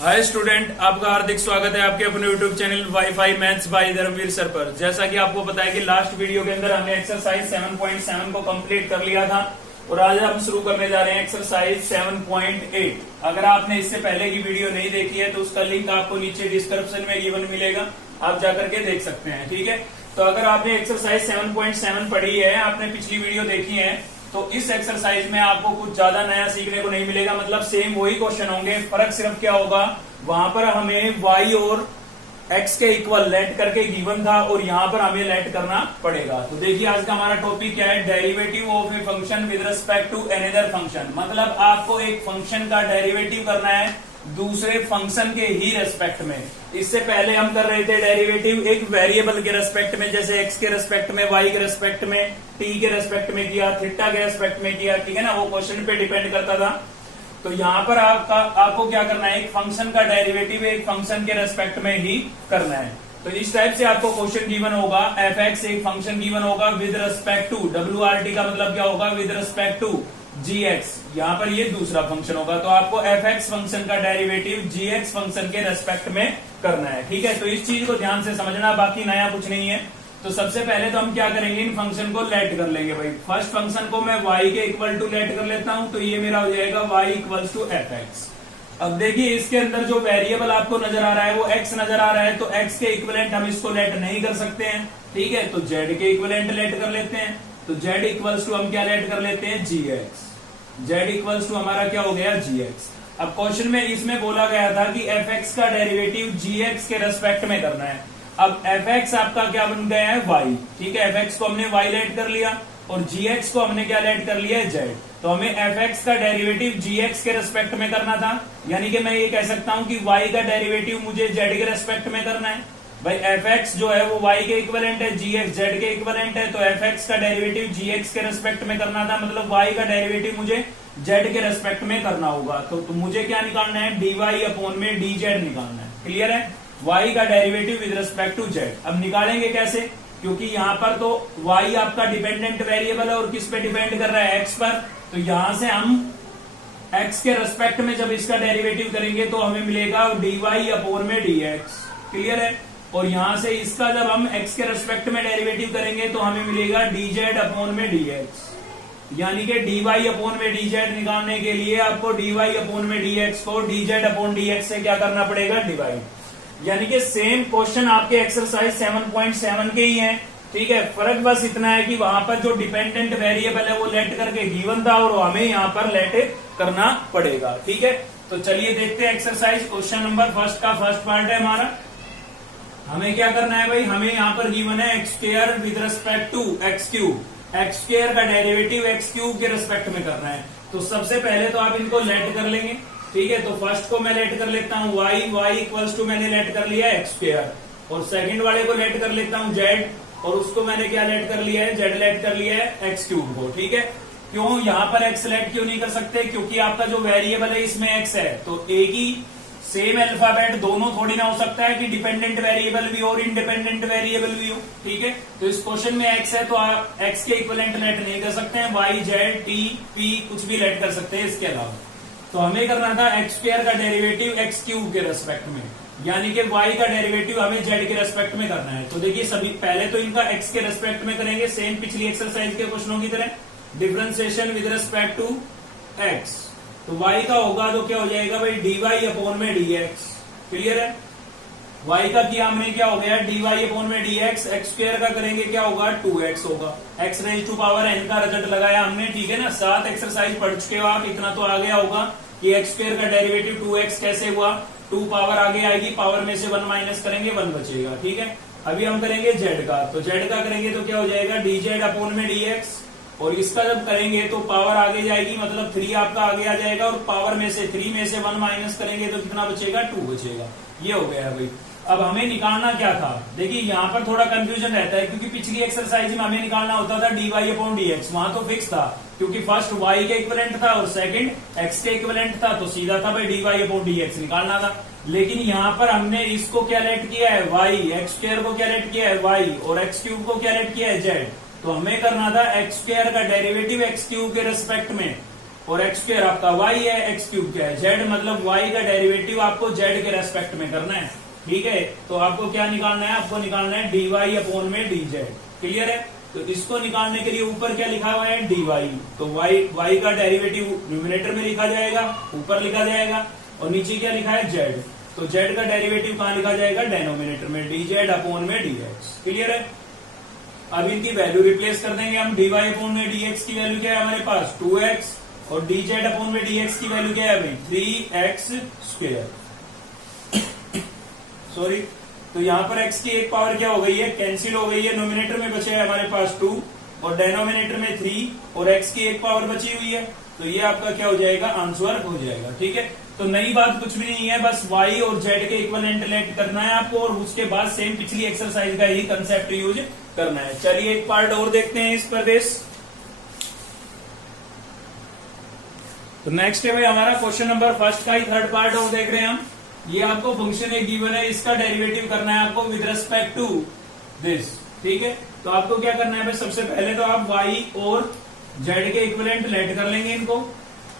Hi student, आपका हार्दिक स्वागत है आपके अपने YouTube channel WiFi maths by Dharmveer sir पर। जैसा कि आपको पता है कि लास्ट वीडियो के अंदर हमने एक्सरसाइज 7.7 को कंप्लीट कर लिया था और आज हम शुरू करने जा रहे हैं एक्सरसाइज 7.8। अगर आपने इससे पहले की वीडियो नहीं देखी है तो उसका लिंक आपको नीचे डिस्क्रिप्शन में गिवन मिलेगा, आप जाकर के देख सकते हैं। ठीक है, तो अगर आपने एक्सरसाइज 7.7 पढ़ी है, आपने पिछली वीडियो देखी है, तो इस एक्सरसाइज में आपको कुछ ज्यादा नया सीखने को नहीं मिलेगा। मतलब सेम वही क्वेश्चन होंगे, फर्क सिर्फ क्या होगा, वहां पर हमें y और x के इक्वल लेट करके गिवन था और यहाँ पर हमें लेट करना पड़ेगा। तो देखिए आज का हमारा टॉपिक क्या है, derivative of a function with respect to another function. मतलब आपको एक फंक्शन का डेरिवेटिव करना है दूसरे फंक्शन के ही रेस्पेक्ट में। इससे पहले हम कर रहे थे डेरिवेटिव एक वेरिएबल के रेस्पेक्ट में, जैसे x के रेस्पेक्ट में, y के रेस्पेक्ट में, t के रेस्पेक्ट में किया, थीटा के रेस्पेक्ट में किया। ठीक है ना, वो क्वेश्चन पे डिपेंड करता था। तो यहाँ पर आपको क्या करना है, एक फंक्शन का डेरिवेटिव एक फंक्शन के रेस्पेक्ट में ही करना है। तो इस टाइप से आपको क्वेश्चन गिवन होगा, f(x) एक फंक्शन गिवन होगा विद रेस्पेक्ट टू, WRT का मतलब क्या होगा, विद रेस्पेक्ट टू gx। यहाँ पर ये दूसरा फंक्शन होगा, तो आपको f(x) फंक्शन का डेरिवेटिव gx फंक्शन के रेस्पेक्ट में करना है। ठीक है, तो इस चीज को ध्यान से समझना, बाकी नया कुछ नहीं है। तो सबसे पहले तो हम क्या करेंगे, इन फंक्शन को लेट कर लेंगे। भाई फर्स्ट फंक्शन को मैं y के इक्वल टू लेट कर लेता हूं, तो ये मेरा हो जाएगा y इक्वल टू f(x). अब देखिए इसके अंदर जो वेरिएबल आपको नजर आ रहा है वो x नजर आ रहा है, तो x के इक्विवेलेंट हम इसको लेट नहीं कर सकते हैं। ठीक है, तो z के इक्विवेलेंट लेट कर लेते हैं। तो z इक्वल्स टू हम क्या लेट कर लेते हैं, gx। z इक्वल्स टू हमारा क्या हो गया, gx। अब क्वेश्चन में इसमें बोला गया था कि f(x) का डेरिवेटिव gx के रेस्पेक्ट में करना है। अब f(x) आपका क्या बन गया है, y। ठीक है, f(x) को हमने y लेट कर लिया और gx को हमने क्या लेट कर लिया है, z। तो हमें f(x) का डेरिवेटिव gx के रेस्पेक्ट में करना था, यानी कि मैं ये कह सकता हूं कि y का डेरिवेटिव मुझे z के रेस्पेक्ट में करना है। भाई f(x) जो है वो y के इक्विवेलेंट है, gx z के इक्विवेलेंट है, तो f(x) का डेरिवेटिव gx के रेस्पेक्ट में करना था, मतलब y का डेरिवेटिव मुझे z के रेस्पेक्ट में करना होगा। तो मुझे क्या निकालना है, dy अपॉन में dz निकालना है। क्लियर है, y का derivative with respect to z। अब निकालेंगे कैसे, क्योंकि यहाँ पर तो y आपका डिपेंडेंट वेरिएबल है और किस पे डिपेंड कर रहा है, x पर। तो यहां से हम x के रेस्पेक्ट में जब इसका डेरिवेटिव करेंगे तो हमें मिलेगा dy अपॉन में dx। क्लियर है, और यहां से इसका जब हम x के रेस्पेक्ट में डेरिवेटिव करेंगे तो हमें मिलेगा dz अपॉन में dx। यानी कि dy अपॉन में dz निकालने के लिए आपको dy अपॉन में dx को dz अपॉन dx से क्या करना पड़ेगा, डिवाइड। यानी कि सेम क्वेश्चन आपके एक्सरसाइज 7.7 के ही हैं। ठीक है, फर्क बस इतना है कि वहां पर जो डिपेंडेंट वेरिएबल है वो लेट करके गिवन था और हमें यहाँ पर लेट करना पड़ेगा। ठीक है, तो चलिए देखते हैं एक्सरसाइज। क्वेश्चन नंबर फर्स्ट का फर्स्ट पार्ट है हमारा। हमें क्या करना है भाई, हमें यहाँ पर गिवन है x² with respect to x³। x² का डेरिवेटिव x³ के रिस्पेक्ट में करना है। तो सबसे पहले तो आप इनको लेट कर लेंगे। ठीक है, तो फर्स्ट को मैं लेट कर लेता हूँ y इक्वल्स टू मैंने लेट कर लिया है x², और सेकंड वाले को लेट कर लेता हूँ z, और उसको मैंने क्या लेट कर लिया है, z लेट कर लिया है x³ को। ठीक है, क्यों यहाँ पर x लेट क्यों नहीं कर सकते, क्योंकि आपका जो वेरिएबल है इसमें x है, तो एक ही सेम अल्फाबेट दोनों थोड़ी ना हो सकता है कि डिपेंडेंट वेरिएबल भी हो और इंडिपेंडेंट वेरिएबल भी हो। ठीक है, तो इस क्वेश्चन में x है तो आप x के इक्विवेलेंट लेट नहीं कर सकते हैं, y z t p कुछ भी लेट कर सकते हैं इसके अलावा। तो हमें करना था x² का डेरिवेटिव x³ के रेस्पेक्ट में, यानी कि y का डेरिवेटिव हमें z के रेस्पेक्ट में करना है। तो देखिए सभी पहले तो इनका x के रेस्पेक्ट में करेंगे, सेम पिछली एक्सरसाइज के क्वेश्चनों की तरह, differentiation with respect to x। तो y का होगा तो क्या हो जाएगा भाई, dy अपॉन में dx। क्लियर है, y का किया हमने क्या हो गया, dy अपॉन में dx। x² का करेंगे क्या होगा, 2x होगा। x raise to power n का रिजल्ट लगाया हमने। ठीक है ना, 7 एक्सरसाइज पढ़ चुके हो आप, इतना तो आ गया होगा कि x² का डेरिवेटिव 2x कैसे हुआ, 2 पावर आगे आएगी, पावर में से 1 माइनस करेंगे 1 बचेगा। ठीक है, अभी हम करेंगे z का, तो z का करेंगे तो क्या हो जाएगा, dz अपॉन में dx। और इसका जब करेंगे तो पावर आगे जाएगी, मतलब 3 आपका आगे आ जाएगा, और पावर में से 3 में से 1 माइनस करेंगे तो कितना बचेगा, 2 बचेगा। ये हो गया है भाई। अब हमें निकालना क्या था, देखिए यहाँ पर थोड़ा कंफ्यूजन रहता है, क्योंकि पिछली एक्सरसाइज में हमें निकालना होता था dy अपॉन dx, वहां तो फिक्स था, क्योंकि फर्स्ट y के इक्विवेलेंट था और सेकंड x के इक्विवेलेंट था, तो सीधा था भाई dy अपॉन dx निकालना था। लेकिन यहाँ पर हमने इसको क्या लेट किया है, y, x² को क्या लेट किया है y, और x³ को क्या लेट किया है z। तो हमें करना था x² का डेरिवेटिव x³ के रेस्पेक्ट में। और एक्स स्क्वायर आपका वाई है, एक्स क्यूब क्या है जेड, मतलब वाई का डेरिवेटिव आपको जेड के रेस्पेक्ट में करना है। ठीक है, तो आपको क्या निकालना है, आपको निकालना है डी वाई अपॉन में डी जेड। क्लियर है, तो इसको निकालने के लिए ऊपर क्या लिखा हुआ है डी वाई, तो वाई का डेरिवेटिव न्यूमिनेटर में लिखा जाएगा, ऊपर लिखा जाएगा, और नीचे क्या लिखा है जेड, तो जेड का डेरिवेटिव कहाँ लिखा जाएगा डेनोमिनेटर में, डी जेड अपॉन में डी एक्स। क्लियर है, अब इनकी वैल्यू रिप्लेस कर देंगे हम, डी वाई अपॉन में डी एक्स की वैल्यू क्या है हमारे पास 2x, और डी जेड अपॉन में डी एक्स की वैल्यू क्या है भाई 3x स्क्वायर। सॉरी, तो यहाँ पर x की एक पावर क्या हो गई है, कैंसिल हो गई है, नोमिनेटर में बचे है हमारे पास 2 और डेनोमिनेटर में 3 और x की एक पावर बची हुई है, तो ये आपका क्या हो जाएगा आंसर हो जाएगा। ठीक है, तो नई बात कुछ भी नहीं है, बस y और z के इक्विवेलेंट लेट करना है आपको, और उसके बाद सेम पिछली एक्सरसाइज का ही कंसेप्ट यूज करना है। चलिए एक पार्ट और देखते हैं इस पर। तो नेक्स्ट है भाई हमारा क्वेश्चन नंबर फर्स्ट का ही थर्ड पार्ट और देख रहे हैं हम। ये आपको फंक्शन एक गिवन है, इसका डेरिवेटिव करना है आपको विद रिस्पेक्ट टू दिस। ठीक है, तो आपको क्या करना है भाई, सबसे पहले तो आप y और z के इक्विवेलेंट लेट कर लेंगे इनको,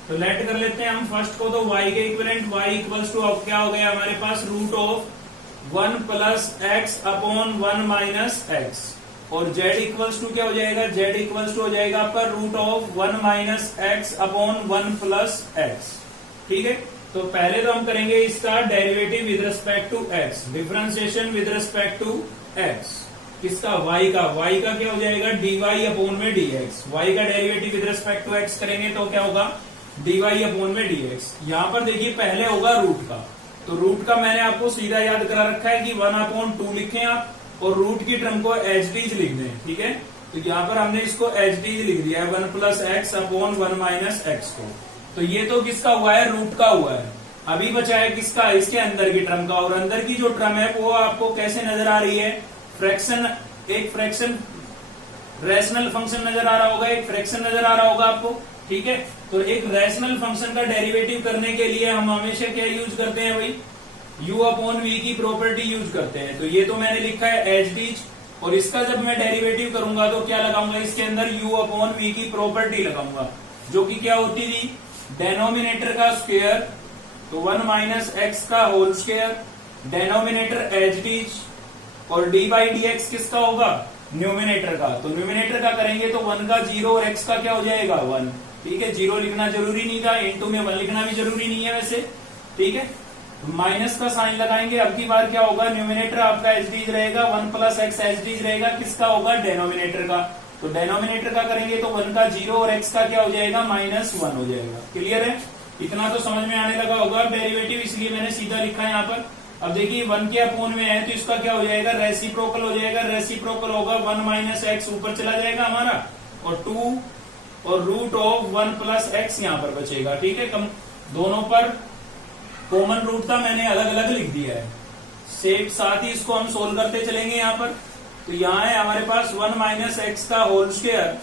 तो लेट कर लेते हैं हम फर्स्ट को, तो y के इक्विवेलेंट y इक्वल्स टू अब क्या हो गया हमारे पास root of 1 plus x upon 1 minus x, और z इक्वल्स टू क्या हो जाएगा, z इक्वल्स टू हो जाएगा आपका root of 1 minus x upon 1 plus x. ठीक है, तो पहले तो हम करेंगे इसका derivative with respect to x, differentiation with respect to x, किसका y का क्या हो जाएगा dy अपॉन में dx, y का derivative with respect to x करेंगे तो क्या होगा dy अपॉन में dx। यहाँ पर देखिए पहले होगा रूट का, तो रूट का मैंने आपको सीधा याद करा रखा है कि 1/2 लिखें आप, और रूट की टर्म को एच डीज लिख दें। ठीक है, तो यहाँ पर हमने इसको एच डीज लिख दिया है 1 plus x upon 1 minus x को, तो ये तो किसका हुआ है रूट का हुआ है। अभी बचा है किसका, इसके अंदर की टर्म का, और अंदर की जो टर्म है वो आपको कैसे नजर आ रही है, फ्रैक्शन, एक फ्रैक्शन रैशनल फंक्शन नजर आ रहा होगा, एक फ्रैक्शन नजर आ रहा होगा आपको। ठीक है, तो एक रैशनल फंक्शन का डेरिवेटिव करने के लिए हम हमेशा क्या यूज करते हैं भाई, u अपॉन वी की प्रॉपर्टी यूज करते हैं। तो ये तो मैंने लिखा है एच डीज, और इसका जब मैं डेरिवेटिव करूंगा तो क्या लगाऊंगा, इसके अंदर u अपॉन वी की प्रॉपर्टी लगाऊंगा, जो कि क्या होती थी डेनोमिनेटर का स्क्वायर, तो 1 माइनस एक्स का होल स्क्वायर, डेनोमिनेटर एच डीज, और डी बाई डी एक्स किसका होगा न्यूमिनेटर का, तो न्यूमिनेटर का करेंगे तो 1 का 0 और x का क्या हो जाएगा 1। ठीक है, 0 लिखना जरूरी नहीं था, इनटू में 1 लिखना भी जरूरी नहीं है वैसे। ठीक है, माइनस का साइन लगाएंगे, अब की बार क्या होगा न्यूमिनेटर आपका एच डीज रहेगा, 1 प्लस एक्स एच डीज रहेगा, किसका होगा डेनोमिनेटर का, तो डेनोमिनेटर का करेंगे तो 1 का 0 और x का क्या हो जाएगा -1 हो जाएगा। क्लियर है, इतना तो समझ में आने लगा होगा। डेरिवेटिव इसलिए मैंने सीधा लिखा है यहाँ पर। अब देखिए 1 के अपोन में है तो इसका क्या हो जाएगा रेसिप्रोकल हो जाएगा, रेसिप्रोकल होगा 1 माइनस एक्स ऊपर चला जाएगा हमारा, और 2 और रूट ऑफ 1 प्लस एक्स यहाँ पर बचेगा। ठीक है, दोनों पर कॉमन रूट था, मैंने अलग अलग लिख दिया है। सेम साथ ही इसको हम सोल्व करते चलेंगे यहाँ पर। तो यहाँ है हमारे पास 1 माइनस एक्स का होल स्क्वायर,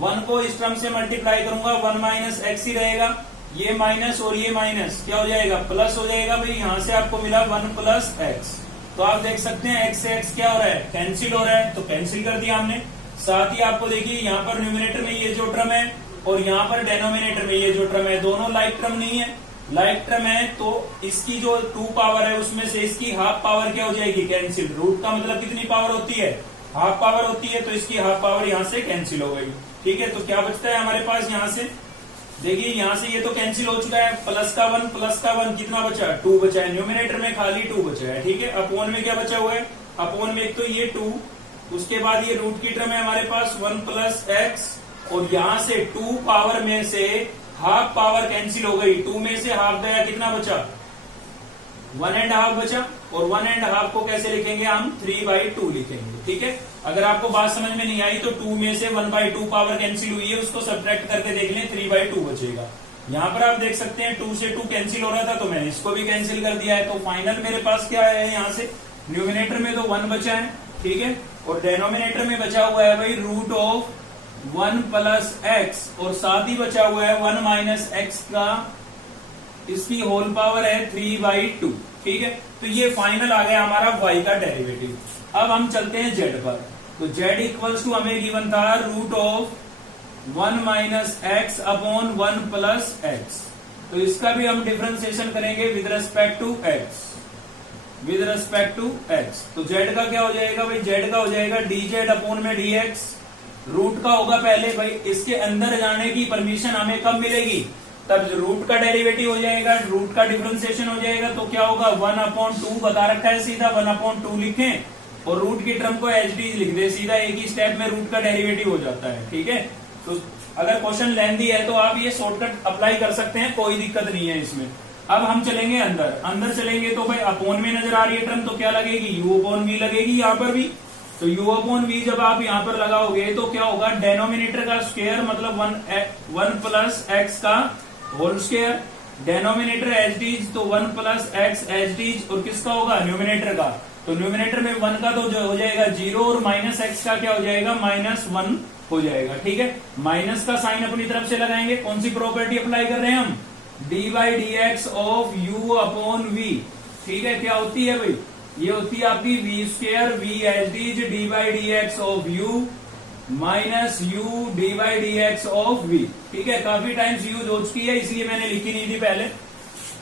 1 को इस टर्म से मल्टीप्लाई करूंगा 1 माइनस एक्स ही रहेगा, ये माइनस और ये माइनस क्या हो जाएगा प्लस हो जाएगा भाई। यहाँ से आपको मिला 1 प्लस एक्स, तो आप देख सकते हैं एक्स से एक्स क्या हो रहा है कैंसिल हो रहा है, तो कैंसिल कर दिया हमने। साथ ही आपको देखिए यहाँ पर न्यूमिनेटर में ये जो टर्म है और यहाँ पर डेनोमिनेटर में ये जो टर्म है, दोनों लाइक टर्म नहीं है, लाइक टर्म है, तो इसकी जो 2 पावर है उसमें से इसकी हाफ पावर क्या हो जाएगी कैंसिल। रूट का मतलब कितनी पावर होती है हाफ पावर होती है, तो इसकी हाफ पावर यहाँ से कैंसिल हो गई। ठीक है, तो क्या बचता है हमारे पास यहाँ से, देखिए यहाँ से ये तो कैंसिल हो चुका है, प्लस का 1 कितना बचा 2 बचा है, न्यूमिनेटर में खाली 2 बचा है। ठीक है, अपोन में क्या बचा हुआ है, अपोन में एक तो ये 2, उसके बाद ये रूट की टर्म है हमारे पास 1 प्लस एक्स, और यहाँ से 2 पावर में से हाफ पावर कैंसिल हो गई, 2 में से हाफ गया, कितना बचा 1.5 बचा, और 1.5 को कैसे लिखेंगे हम 3/2 लिखेंगे। ठीक है, अगर आपको बात समझ में नहीं आई तो 2 में से 1/2 पावर कैंसिल हुई है, उसको सब्ट्रैक्ट करके देख लें 3/2 बचेगा। यहाँ पर आप देख सकते हैं 2 से 2 कैंसिल हो रहा था, तो मैंने इसको भी कैंसिल कर दिया है। तो फाइनल मेरे पास क्या है यहाँ से, न्यूमिनेटर में तो 1 बचा है, ठीक है, और डेनोमिनेटर में बचा हुआ है भाई रूट ऑफ 1 प्लस एक्स, और साथ ही बचा हुआ है 1 माइनस एक्स का, इसकी होल पावर है 3/2। ठीक है, तो ये फाइनल आ गया हमारा y का डेरिवेटिव। अब हम चलते हैं z पर, तो z इक्वल्स टू हमें गिवन था root of 1 minus x upon 1 plus x. तो इसका भी हम डिफरेंशिएशन करेंगे with respect to x, with respect to x. तो जेड का क्या हो जाएगा भाई, जेड का हो जाएगा डी जेड अपॉन में डी एक्स। रूट का होगा पहले भाई, इसके अंदर जाने की परमिशन हमें कब मिलेगी, तब रूट का डेरिवेटिव हो जाएगा, रूट का डिफरेंशिएशन हो जाएगा। तो क्या होगा 1/2 बता रखा है, सीधा 1/2 लिखें और रूट की टर्म को एच डी लिख दे सीधा, एक ही स्टेप में रूट का डेरिवेटिव हो जाता है। ठीक है, तो अगर क्वेश्चन लेंथी है तो आप ये शॉर्टकट अप्लाई कर सकते हैं, कोई दिक्कत नहीं है इसमें। अब हम चलेंगे अंदर, अंदर चलेंगे तो भाई अपोन में नजर आ रही है टर्म, तो क्या लगेगी, यू अपॉन वी लगेगी यहाँ पर भी। तो यू अपॉन वी जब आप यहाँ पर लगाओगे तो क्या होगा, डेनोमिनेटर का स्क्वायर मतलब 1 प्लस एक्स का होल स्क्वायर, डेनोमिनेटर एच डीज तो 1 प्लस एक्स एच डीज, और किसका होगा, न्यूमिनेटर का। तो न्यूमिनेटर में 1 का तो जो हो जाएगा 0 और माइनस एक्स का क्या हो जाएगा, -1 हो जाएगा। ठीक है, माइनस का साइन अपनी तरफ से लगाएंगे, कौन सी प्रॉपर्टी अप्लाई कर रहे हैं हम, D by D X of U upon V. ठीक है, क्या होती है भाई, ये होती है आपकी वी स्क्वायर वी एच डीज D by D X of U minus U D by D X of V. ठीक है, काफी टाइम्स यूज हो चुकी है इसलिए मैंने लिखी नहीं थी पहले।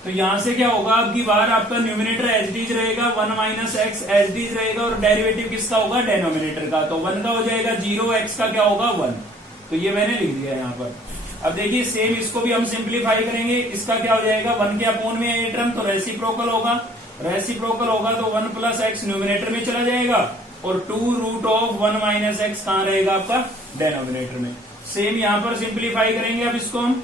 तो यहां से क्या होगा, अब की बार आपका न्यूमिनेटर एच डीज रहेगा, 1 माइनस एक्स एच डीज रहेगा, और डेरिवेटिव किसका होगा, डेनोमिनेटर का। तो 1 का हो जाएगा 0, एक्स का क्या होगा 1। तो ये मैंने लिख दिया यहाँ पर। अब देखिए सेम इसको भी हम सिंप्लीफाई करेंगे, इसका क्या हो जाएगा, 1 के अपोन में ये टर्म तो रेसिप्रोकल होगा, रेसिप्रोकल होगा तो 1 प्लस एक्स न्यूमिनेटर में चला जाएगा, और 2 रूट ऑफ 1 माइनस एक्स कहां रहेगा आपका, डेनोमिनेटर में। सेम यहां पर सिंप्लीफाई करेंगे अब इसको हम।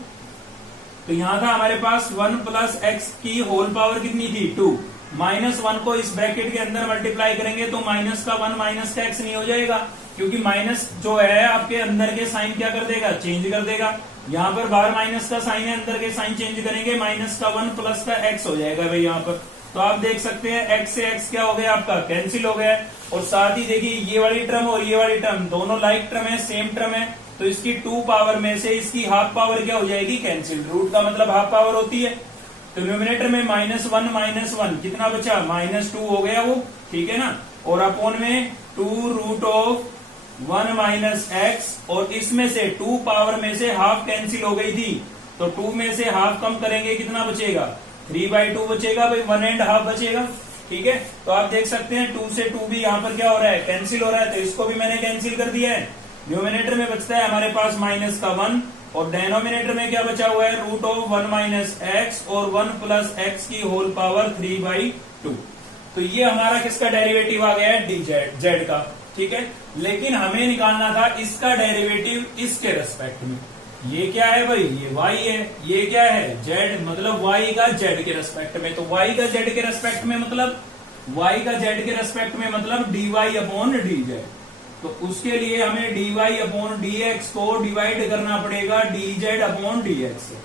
तो यहां था हमारे पास 1 प्लस एक्स की होल पावर कितनी थी, 2, -1 को इस ब्रैकेट के अंदर मल्टीप्लाई करेंगे तो माइनस का 1 माइनस का एक्स नहीं हो जाएगा, क्योंकि माइनस जो है आपके अंदर के साइन क्या कर देगा, चेंज कर देगा। यहाँ पर बाहर माइनस का साइन है, अंदर के साइन चेंज करेंगे, माइनस का 1 प्लस का एक्स हो जाएगा भाई यहाँ पर। तो आप देख सकते हैं एक्स से एक्स क्या हो गया आपका, कैंसिल हो गया। और साथ ही देखिए ये वाली टर्म और ये वाली टर्म दोनों लाइक टर्म है, सेम टर्म है, तो इसकी 2 पावर में से इसकी हाफ पावर क्या हो जाएगी, कैंसिल। रूट का मतलब हाफ पावर होती है। तो न्यूमिनेटर में -1 कितना बचा, -2 हो गया वो। ठीक है ना, और अपोन में 2 रूट ऑफ 1 माइनस एक्स, और इसमें से 2 पावर में से हाफ कैंसिल हो गई थी, तो 2 में से हाफ कम करेंगे, कितना बचेगा, 3/2 बचेगा भाई, 1.5 बचेगा। ठीक है, तो आप देख सकते हैं 2 से 2 भी यहाँ पर क्या हो रहा है, कैंसिल हो रहा है, तो इसको भी मैंने कैंसिल कर दिया है। न्यूमिनेटर में बचता है हमारे पास माइनस का 1, और डेनोमिनेटर में क्या बचा हुआ है, रूट ऑफ 1 माइनस एक्स और 1 प्लस एक्स की होल पावर 3/2। तो ये हमारा किसका डेरिवेटिव आ गया है, डी जेड का। ठीक है, लेकिन हमें निकालना था इसका डेरिवेटिव इसके रेस्पेक्ट में। ये क्या है भाई, ये y है, ये क्या है z, मतलब y का z के रेस्पेक्ट में। तो y का z के रेस्पेक्ट में मतलब y का z के रेस्पेक्ट में मतलब dy अपॉन dz। तो उसके लिए हमें dy अपॉन dx को डिवाइड करना पड़ेगा dz अपॉन dx से।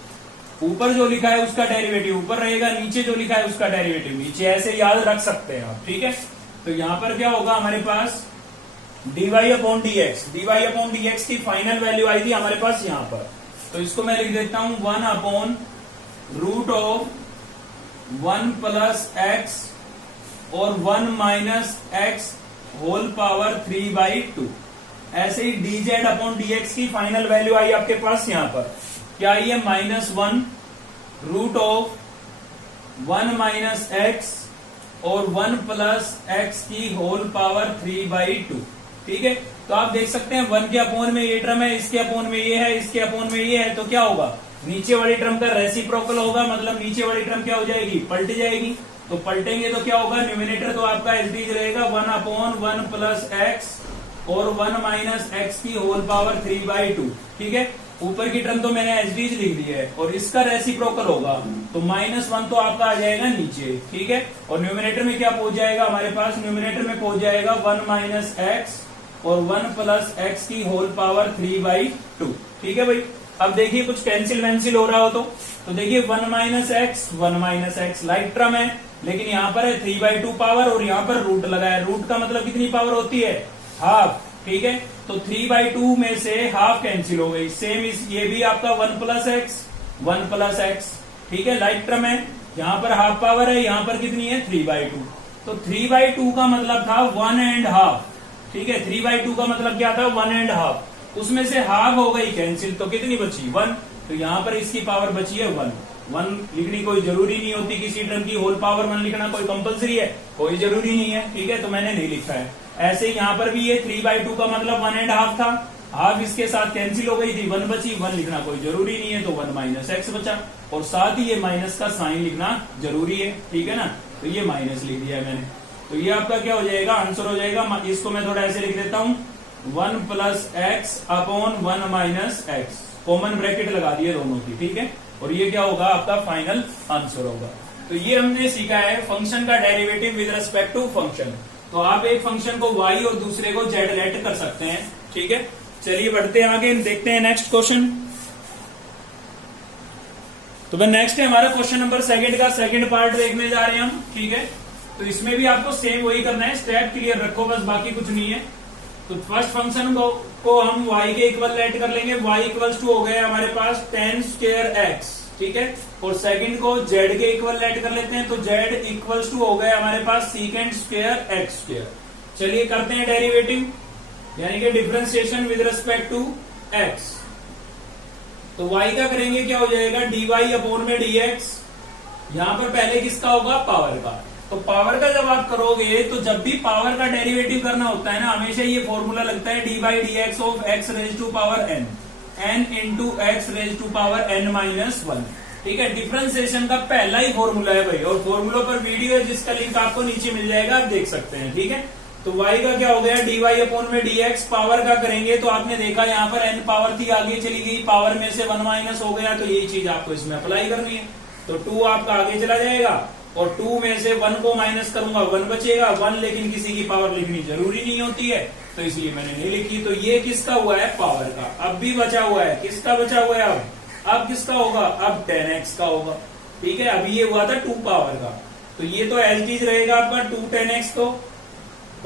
ऊपर जो लिखा है उसका डेरिवेटिव ऊपर रहेगा, नीचे जो लिखा है उसका डेरिवेटिव नीचे, ऐसे याद रख सकते हैं आप। ठीक है, तो यहाँ पर क्या होगा हमारे पास dy अपॉन dx की फाइनल वैल्यू आई थी हमारे पास यहाँ पर। तो इसको मैं लिख देता हूं 1 upon root of 1 plus x और 1 माइनस एक्स होल पावर 3/2। ऐसे ही dz अपॉन dx की फाइनल वैल्यू आई आपके पास यहाँ पर, क्या आई है, -1 रूट ऑफ 1 माइनस एक्स और 1 प्लस एक्स की होल पावर 3/2। ठीक है, तो आप देख सकते हैं 1 के अपोन में ये टर्म है, इसके अपोन में ये है, इसके अपोन में ये है, तो क्या होगा, नीचे वाली टर्म का रेसिप्रोकल होगा, मतलब नीचे वाली टर्म क्या हो जाएगी, पलट जाएगी। तो पलटेंगे तो क्या होगा, न्यूमिनेटर तो आपका एच डीज रहेगा 1 अपॉन 1 प्लस एक्स और 1 माइनस एक्स की होल पावर 3/2। ठीक है, ऊपर की टर्म तो मैंने एच डीज लिख दी है, और इसका रेसिप्रोकल होगा तो -1 तो आपका आ जाएगा नीचे। ठीक है, और न्यूमिनेटर में क्या पहुंच जाएगा हमारे पास, न्यूमिनेटर में पहुंच जाएगा 1 माइनस एक्स और 1 प्लस एक्स की होल पावर 3/2। ठीक है भाई, अब देखिए कुछ कैंसिल वैंसिल हो रहा हो तो देखिए 1 माइनस एक्स लाइक टर्म है, लेकिन यहाँ पर है 3/2 पावर, और यहाँ पर रूट लगा है। रूट का मतलब कितनी पावर होती है, हाफ। ठीक है, तो 3/2 में से हाफ कैंसिल हो गई। सेम ये भी आपका 1 प्लस एक्स। ठीक है, लाइक टर्म है, यहाँ पर हाफ पावर है, यहाँ पर कितनी है 3/2। तो 3/2 का मतलब था 1.5। ठीक है, 3/2 का मतलब क्या था, 1.5। उसमें से हाफ हो गई कैंसिल, तो कितनी बची 1। तो यहाँ पर इसकी पावर बची है 1। 1 लिखनी कोई जरूरी नहीं होती, किसी टर्म की होल पावर 1 लिखना कोई कंपलसरी है, कोई जरूरी नहीं है, ठीक है, तो मैंने नहीं लिखा है। ऐसे ही यहाँ पर भी ये 3/2 का मतलब 1.5 था, हाफ इसके साथ कैंसिल हो गई थी, 1 बची, 1 लिखना कोई जरूरी नहीं है, तो 1 माइनस एक्स बचा, और साथ ही ये माइनस का साइन लिखना जरूरी है, ठीक है ना, तो ये माइनस लिख दिया है मैंने। तो ये आपका क्या हो जाएगा, आंसर हो जाएगा। इसको मैं थोड़ा ऐसे लिख देता हूँ, 1 plus x upon 1 minus x, common bracket लगा दिए दोनों की, ठीक है, और ये क्या होगा आपका फाइनल आंसर होगा। तो ये हमने सीखा है फंक्शन का derivative with respect to function. तो आप एक फंक्शन को y और दूसरे को z लेट कर सकते हैं, ठीक है। चलिए बढ़ते हैं आगे, देखते हैं नेक्स्ट क्वेश्चन। तो वह नेक्स्ट है हमारा क्वेश्चन नंबर 2 का सेकंड पार्ट देखने जा रहे हैं हम, ठीक है। तो इसमें भी आपको सेम वही करना है, स्टेप क्लियर रखो बस, बाकी कुछ नहीं है। तो फर्स्ट फंक्शन को हम y के इक्वल लेट कर लेंगे, y इक्वल्स टू हो गया हमारे पास tan स्क्वायर x, ठीक है, और सेकंड को z के इक्वल लेट कर लेते हैं, तो z इक्वल्स टू हो गया हमारे पास सीकेंड स्क्वायर x स्क्वायर। चलिए करते हैं डेरिवेटिव, यानी कि differentiation with respect to x। तो y का करेंगे, क्या हो जाएगा, dy अपॉन में dx। यहां पर पहले किसका होगा, पावर का। तो पावर का जब आप करोगे, तो जब भी पावर का डेरिवेटिव करना होता है ना, हमेशा ये फॉर्मूला लगता है dy dx of x raise to power n, n into x raise to power n minus 1, ठीक है। डिफरेंशिएशन का पहला ही फॉर्मूला है भाई, और फॉर्मूला पर वीडियो है जिसका लिंक आपको नीचे मिल जाएगा, आप देख सकते हैं, ठीक है। तो y का क्या हो गया, dy अपॉन में dx। पावर का करेंगे तो आपने देखा यहाँ पर n पावर थी, आगे चली गई, पावर में से 1 माइनस हो गया, तो यही चीज आपको इसमें अप्लाई करनी है। तो 2 आपका आगे चला जाएगा, और 2 में से 1 को माइनस करूंगा, 1 बचेगा, 1 लेकिन किसी की पावर लिखनी जरूरी नहीं होती है, तो इसलिए मैंने नहीं लिखी। तो ये किसका हुआ है, पावर का। अब भी बचा हुआ है, किसका बचा हुआ है, अब किसका होगा, अब 10x का होगा, ठीक है। अभी ये हुआ था 2 पावर का, तो ये तो एज इट इज रहेगा आपका 2 10x तो,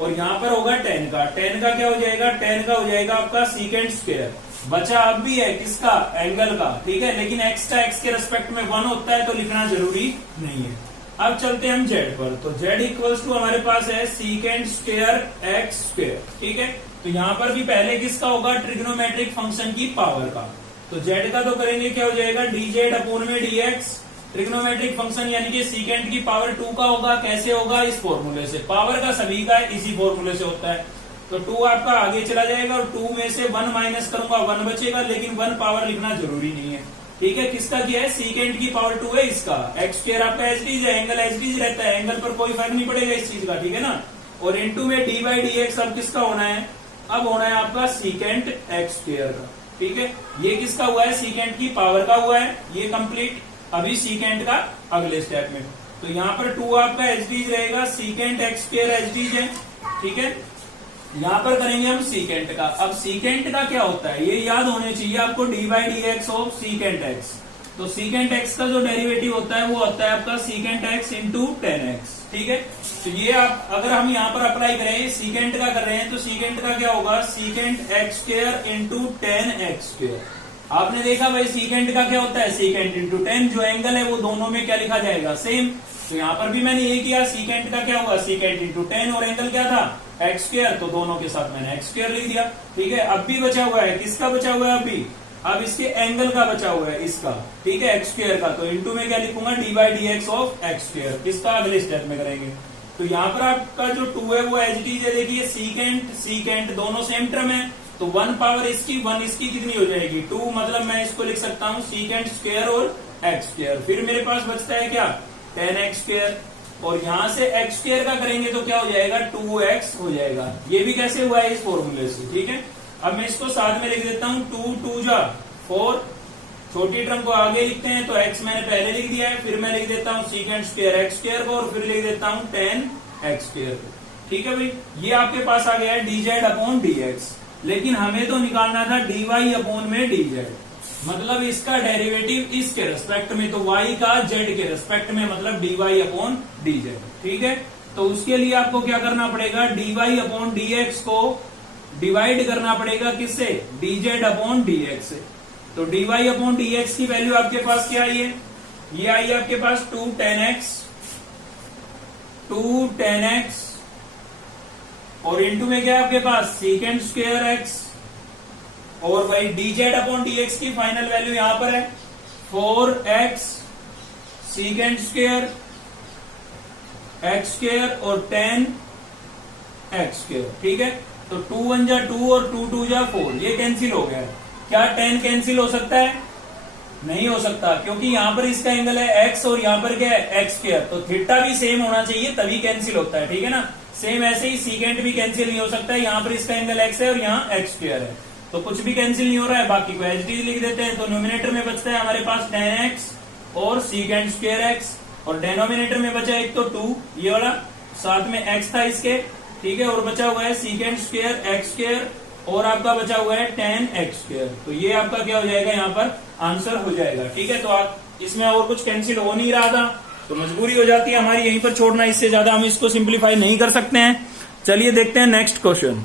और यहाँ पर होगा 10 का। 10 का क्या हो जाएगा, 10 का हो जाएगा आपका सीकेंड स्क्वायर। बचा अब भी है किसका, एंगल का, ठीक है, लेकिन x का x के रेस्पेक्ट में 1 होता है, तो लिखना जरूरी नहीं है। अब चलते हैं हम z पर। तो z इक्वल्स टू हमारे पास है सीकेंड स्क्वायर x स्क्वायर, ठीक है। तो यहाँ पर भी पहले किसका होगा, ट्रिग्नोमेट्रिक फंक्शन की पावर का। तो z का तो करेंगे, क्या हो जाएगा, dz अपॉन में dx। ट्रिग्नोमेट्रिक फंक्शन यानी कि सीकेंड की पावर 2 का होगा, कैसे होगा, इस फॉर्मूले से। पावर का सभी का है, इसी फॉर्मूले से होता है। तो 2 आपका आगे चला जाएगा, और 2 में से 1 माइनस करूंगा, 1 बचेगा, लेकिन 1 पावर लिखना जरूरी नहीं है, ठीक है। किसका किया है, सीकेंड की पावर 2 है इसका। एक्स स्क्वायर आपका एच डीज है, एंगल एच डीज रहता है, एंगल पर कोई फर्क नहीं पड़ेगा इस चीज का, ठीक है ना। और इनटू में डी बाई डी एक्स अब किसका होना है, अब होना है आपका सीकेंड एक्स स्क्वायर का, ठीक है। ये किसका हुआ है, सीकेंड की पावर का हुआ है, ये कंप्लीट। अभी सीकेंड का अगले स्टेप में, तो यहाँ पर 2 आपका एच डीज रहेगा, सीकेंड एक्स स्क्वायर एच डीज है, ठीक है। यहाँ पर करेंगे हम सीकेंट का। अब सीकेंट का क्या होता है, ये याद होने चाहिए आपको, D by D X of secant x. तो सीकेंट एक्स का जो डेरिवेटिव होता है वो होता है आपका सीकेंट एक्स इंटू 10x, ठीक है। तो ये आप अगर हम यहाँ पर अप्लाई करें, सीकेंट का कर रहे हैं, तो सीकेंट का क्या होगा, secant x square into 10x square. आपने देखा भाई सीकेंट का क्या होता है, सीकेंट इंटू 10, जो एंगल है वो दोनों में क्या लिखा जाएगा, सेम। तो यहाँ पर भी मैंने ये किया, सीकेंट का क्या होगा, सीकेंट इंटू 10, और एंगल क्या था, एक्स स्क्वायर, तो दोनों के साथ मैंने एक्स स्क्वायर लिख दिया, ठीक है। अब भी बचा हुआ है, किसका बचा हुआ है अभी, अब इसके एंगल का बचा हुआ है इसका, ठीक है, एक्स स्क्वायर का। तो इंटू में क्या लिखूंगा, D by D X of x square. किसका अगले स्टेप में करेंगे। तो यहाँ पर आपका जो 2 है वो एच डी है, देखिए सीकेंट सीकेंट दोनों सेम टर्म है, तो 1 पावर इसकी 1 इसकी कितनी हो जाएगी, 2, मतलब मैं इसको लिख सकता हूँ सीकेंट स्क्वायर और एक्स स्क्वायर। फिर मेरे पास बचता है क्या, 10x स्क्वायर, और यहां से x स्क्वायर का करेंगे तो क्या हो जाएगा, 2x हो जाएगा। ये भी कैसे हुआ है, इस फॉर्मूले से, ठीक है। अब मैं इसको साथ में लिख देता हूँ, 2 2 जा 4, छोटी टर्म को आगे लिखते हैं, तो x मैंने पहले लिख दिया है, फिर मैं लिख देता हूँ सीकेंट स्क्वायर x स्क्वायर को, और फिर लिख देता हूँ 10x स्क्वायर को, ठीक है भाई। ये आपके पास आ गया है dz अपॉन dx, लेकिन हमें तो निकालना था dy अपॉन में dz, मतलब इसका डेरिवेटिव इसके रेस्पेक्ट में, तो y का z के रेस्पेक्ट में, मतलब dy अपॉन dz, ठीक है। तो उसके लिए आपको क्या करना पड़ेगा, dy अपॉन dx को डिवाइड करना पड़ेगा किससे, dz अपॉन dx से। तो dy अपॉन dx की वैल्यू आपके पास क्या आई है, ये आई है आपके पास 2 10x, और इंटू में क्या है आपके पास सीकेंड स्क्वायर x, और भाई dz अपॉन dx की फाइनल वैल्यू यहां पर है 4x सीकेंड स्क्वायर x स्क्वायर और 10x स्क्वायर। ठीक है, तो 2 1 जा 2 और 2 2 जा 4, ये कैंसिल हो गया। क्या 10 कैंसिल हो सकता है? नहीं हो सकता, क्योंकि यहां पर इसका एंगल है x और यहां पर क्या है x स्क्वायर, तो थीटा भी सेम होना चाहिए तभी कैंसिल होता है। ठीक है ना, सेम ऐसे ही सीकेंड भी कैंसिल नहीं हो सकता है, यहाँ पर इसका एंगल x है और यहाँ x स्क्वायर है, तो कुछ भी कैंसिल नहीं हो रहा है। बाकी को एच डी लिख देते हैं, तो न्यूमिनेटर में बचता है हमारे पास 10x और सीकेंड स्क्वायर x, और डेनोमिनेटर में बचा एक तो 2 ये वाला, साथ में x था इसके। ठीक है, और बचा हुआ है सीकेंड स्क्वायर x स्क्वायर और आपका बचा हुआ है 10x स्क्वायर, तो ये आपका क्या हो जाएगा यहाँ पर आंसर हो जाएगा। ठीक है, तो आप इसमें और कुछ कैंसिल हो नहीं रहा था, तो मजबूरी हो जाती है हमारी यहीं पर छोड़ना, इससे ज्यादा हम इसको सिंप्लीफाई नहीं कर सकते हैं। चलिए देखते हैं नेक्स्ट क्वेश्चन।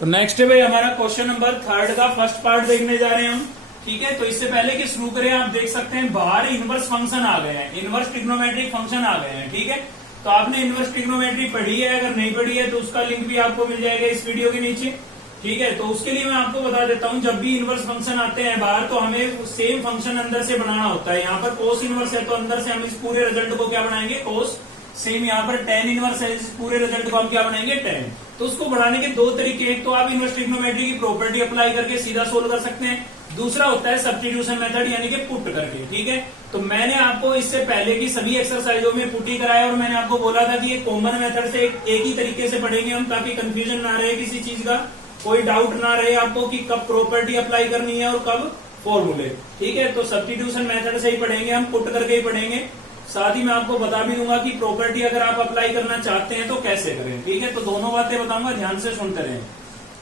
तो नेक्स्ट है भाई हमारा क्वेश्चन नंबर 3 का फर्स्ट पार्ट देखने जा रहे हैं हम। ठीक है, तो इससे पहले कि शुरू करें आप देख सकते हैं बाहर इनवर्स फंक्शन आ गए हैं, इनवर्स ट्रिग्नोमेट्रिक फंक्शन आ गए हैं। ठीक है, तो आपने इनवर्स ट्रिग्नोमेट्री पढ़ी है, अगर नहीं पढ़ी है तो उसका लिंक भी आपको मिल जाएगा इस वीडियो के नीचे। ठीक है, तो उसके लिए मैं आपको बता देता हूं, जब भी इनवर्स फंक्शन आते हैं बाहर तो हमें सेम फंक्शन अंदर से बनाना होता है। यहाँ पर कोस इनवर्स है तो अंदर से हम इस पूरे रिजल्ट को क्या बनाएंगे कोस, सेम यहाँ पर tan इनवर्स है, इस पूरे रिजल्ट को हम क्या बनाएंगे tan। तो उसको बढ़ाने के दो तरीके, एक तो आप इनवर्स ट्रिग्नोमेट्री की प्रॉपर्टी अप्लाई करके सीधा सोल्व कर सकते हैं, दूसरा होता है सब्स्टिट्यूशन मेथड यानी कि पुट करके। ठीक है, तो मैंने आपको इससे पहले की सभी एक्सरसाइजों में पुट ही कराया और मैंने आपको बोला था कि ये कॉमन मेथड से एक ही तरीके से पढ़ेंगे हम, ताकि कंफ्यूजन ना रहे किसी चीज का, कोई डाउट ना रहे आपको कि कब प्रॉपर्टी अप्लाई करनी है और कब फॉर्मूले। ठीक है, तो सब्स्टिट्यूशन मेथड से ही पढ़ेंगे हम, पुट करके ही पढ़ेंगे। साथ ही मैं आपको बता भी दूंगा कि प्रॉपर्टी अगर आप अप्लाई करना चाहते हैं तो कैसे करें। ठीक है, तो दोनों बातें बताऊंगा, ध्यान से सुनते रहें।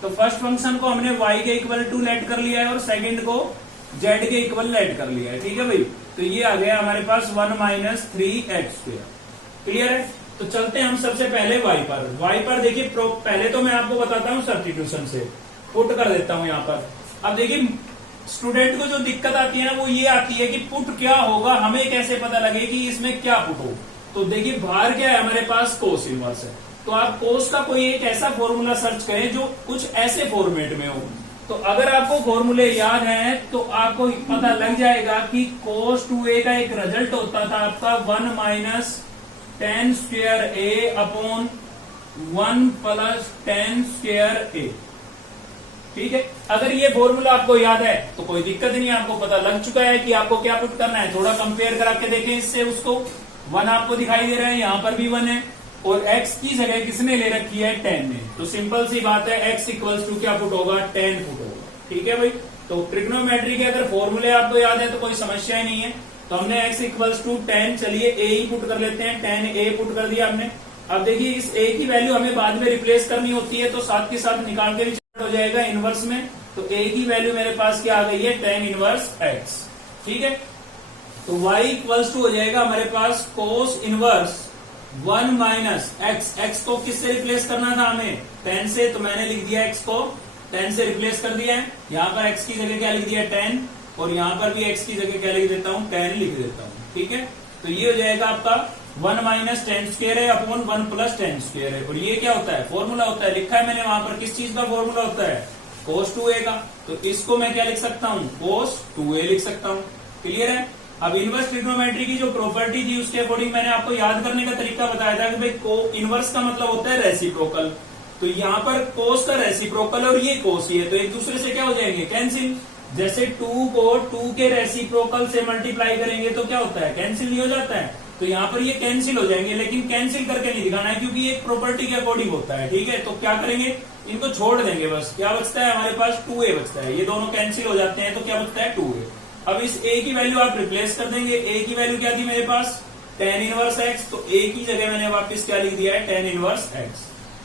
तो फर्स्ट फंक्शन को हमने y के इक्वल टू लेट कर लिया है और सेकंड को z के इक्वल लेट कर लिया है। ठीक है भाई, तो ये आ गया हमारे पास 1 माइनस 3x स्क्वायर। क्लियर है, तो चलते हैं हम सबसे पहले y पर। y पर देखिए, पहले तो मैं आपको बताता हूँ सब्स्टिट्यूशन से, पुट कर देता हूँ यहाँ पर। अब देखिए स्टूडेंट को जो दिक्कत आती है ना वो ये आती है कि पुट क्या होगा, हमें कैसे पता लगे कि इसमें क्या पुट हो। तो देखिए बाहर क्या है हमारे पास कोस इनवर्स है, तो आप कोस का कोई एक ऐसा फॉर्मूला सर्च करें जो कुछ ऐसे फॉर्मेट में हो। तो अगर आपको फॉर्मूले याद हैं तो आपको पता लग जाएगा कि कोस 2a का एक रिजल्ट होता था आपका 1 minus 10 square a upon 1 plus 10 square a। ठीक है, अगर ये फॉर्मूला आपको याद है तो कोई दिक्कत नहीं है, आपको पता लग चुका है कि आपको क्या पुट करना है। थोड़ा कंपेयर करा के देखें इससे उसको, 1 आपको दिखाई दे रहा है, यहाँ पर भी 1 है और x की जगह किसने ले रखी है 10 ने, तो सिंपल सी बात है x इक्वल्स टू क्या पुट होगा 10 पुट होगा। ठीक है भाई, तो ट्रिग्नोमेट्री के अगर फॉर्मूले आपको याद है तो कोई समस्या ही नहीं है। तो हमने x इक्वल्स टू 10, चलिए a ही पुट कर लेते हैं, 10a पुट कर दिया हमने। अब देखिए इस a की वैल्यू हमें बाद में रिप्लेस करनी होती है, तो साथ के साथ निकाल के भी हो जाएगा इनवर्स में। तो a की वैल्यू मेरे पास क्या आ गई है tan इनवर्स x। ठीक है, तो y इक्वल्स टू हो जाएगा हमारे पास कोस इनवर्स 1 माइनस x को किससे रिप्लेस करना था हमें 10 से, तो मैंने लिख दिया x को 10 से रिप्लेस कर दिया है। यहाँ पर x की जगह क्या लिख दिया 10 और यहाँ पर भी x की जगह क्या लिख देता हूँ 10 लिख देता हूँ। ठीक है, तो ये हो जाएगा आपका 1 माइनस 10 स्क्वायर है अपॉन 1 प्लस 10 स्क्वायर है, और ये क्या होता है फॉर्मूला होता है, लिखा है मैंने वहां पर किस चीज का फॉर्मूला होता है कोस 2a का। तो इसको मैं क्या लिख सकता हूँ कोस 2a लिख सकता हूँ। क्लियर है, अब इनवर्स ट्रिग्नोमेट्री की जो प्रॉपर्टी थी उसके अकॉर्डिंग मैंने आपको याद करने का तरीका बताया था कि भाई को इनवर्स का मतलब होता है रेसिप्रोकल। तो यहाँ पर कोस का रेसिप्रोकल और ये कोस ही है, तो एक दूसरे से क्या हो जाएंगे कैंसिल। जैसे 2 को 2 के रेसिप्रोकल से मल्टीप्लाई करेंगे तो क्या होता है कैंसिल नहीं हो जाता है, तो यहाँ पर ये कैंसिल हो जाएंगे, लेकिन कैंसिल करके नहीं दिखाना है क्योंकि ये एक प्रॉपर्टी के अकॉर्डिंग होता है। ठीक है, तो क्या करेंगे इनको छोड़ देंगे, बस क्या बचता है हमारे पास 2a बचता है, ये दोनों कैंसिल हो जाते हैं तो क्या बचता है 2a। अब इस a की वैल्यू आप रिप्लेस कर देंगे, a की वैल्यू क्या थी मेरे पास tan इनवर्स x, तो a की जगह मैंने वापस क्या लिख दिया है tan इनवर्स x।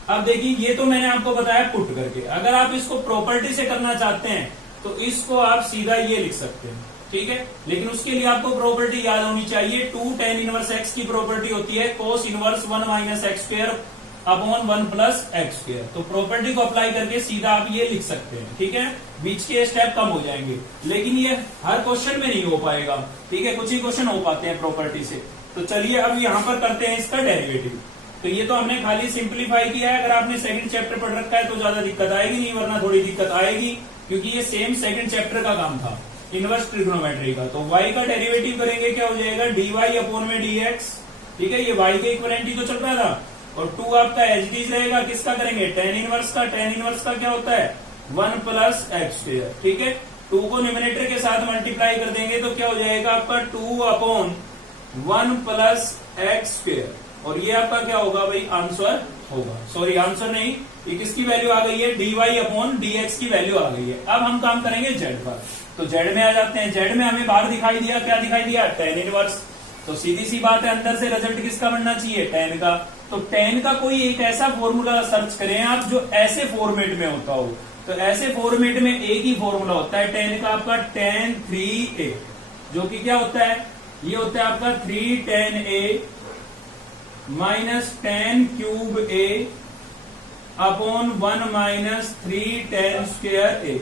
अब देखिए ये तो मैंने आपको बताया पुट करके, अगर आप इसको प्रॉपर्टी से करना चाहते हैं तो इसको आप सीधा ये लिख सकते हैं। ठीक है, लेकिन उसके लिए आपको प्रॉपर्टी याद होनी चाहिए। 2 tan इनवर्स x की प्रॉपर्टी होती है cos inverse 1 minus x square upon 1 plus x square. तो प्रॉपर्टी को अप्लाई करके सीधा आप ये लिख सकते हैं। ठीक है, बीच के स्टेप कम हो जाएंगे, लेकिन ये हर क्वेश्चन में नहीं हो पाएगा। ठीक है, कुछ ही क्वेश्चन हो पाते हैं प्रॉपर्टी से। तो चलिए अब यहाँ पर करते हैं इसका डेरिवेटिव। तो ये तो हमने खाली सिंप्लीफाई किया है। अगर आपने सेकंड चैप्टर पढ़ रखा है तो ज्यादा दिक्कत आएगी नहीं, वरना थोड़ी दिक्कत आएगी, क्योंकि ये सेम सेकंड चैप्टर का काम था, इनवर्स ट्रिग्नोमेट्री का। तो y का डेरिवेटिव करेंगे, क्या हो जाएगा, dy अपॉन में dx। ठीक है, ये y के इक्विवेलेंट ही तो चल रहा था। और 2 आपका एज इट इज रहेगा, किसका करेंगे, टेन इनवर्स का। टेन इनवर्स का क्या होता है, 1 प्लस एक्स स्क्वायर। ठीक है, 2 को न्यूमरेटर के साथ मल्टीप्लाई कर देंगे तो क्या हो जाएगा आपका 2 अपॉन 1 प्लस एक्स स्क्वायर। और ये आपका क्या होगा भाई, आंसर होगा। सॉरी, आंसर नहीं, ये किसकी वैल्यू आ गई है, dy अपॉन dx की वैल्यू आ गई है। अब हम काम करेंगे z पर। तो z में आ जाते हैं। z में हमें बाहर दिखाई दिया, क्या दिखाई दिया, टेन इनवर्स। तो सीधी सी बात है, अंदर से रिजल्ट किसका बनना चाहिए, टेन का। तो टेन का कोई एक ऐसा फॉर्मूला सर्च करें आप जो ऐसे फॉर्मेट में होता हो। तो ऐसे फॉर्मेट में एक ही फॉर्मूला होता है टेन का, आपका tan 3a, जो कि क्या होता है, ये होता है आपका 3 tan a minus tan cube a upon 1 minus 3 tan square a।